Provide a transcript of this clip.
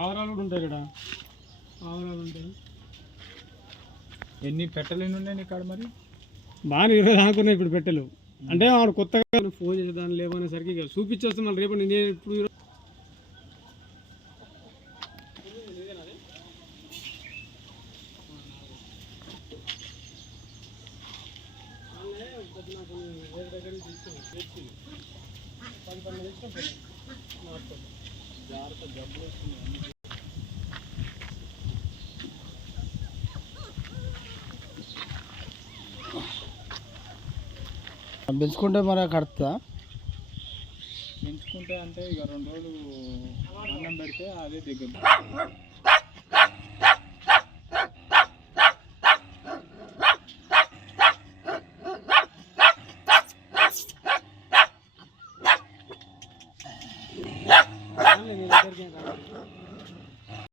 ఆవరాలు కూడా ఉంటాయి ఇక్కడ, ఆవరాలు ఉంటాయి. ఎన్ని పెట్టెలు ఎన్ని ఉన్నాయి ఇక్కడ మరి? బాగా 20 అనుకున్నాయి ఇప్పుడు పెట్టెలు. అంటే వాడు కొత్తగా ఫోన్ చేసేదాన్ని లేవనేసరికి ఇక చూపించేస్తే మళ్ళీ రేపు నేను ఇప్పుడు పెంచుకుంటే మరి కడుతుందా? పెంచుకుంటే అంటే ఇక 2 రోజులు అన్నం పెడితే అదే దగ్గర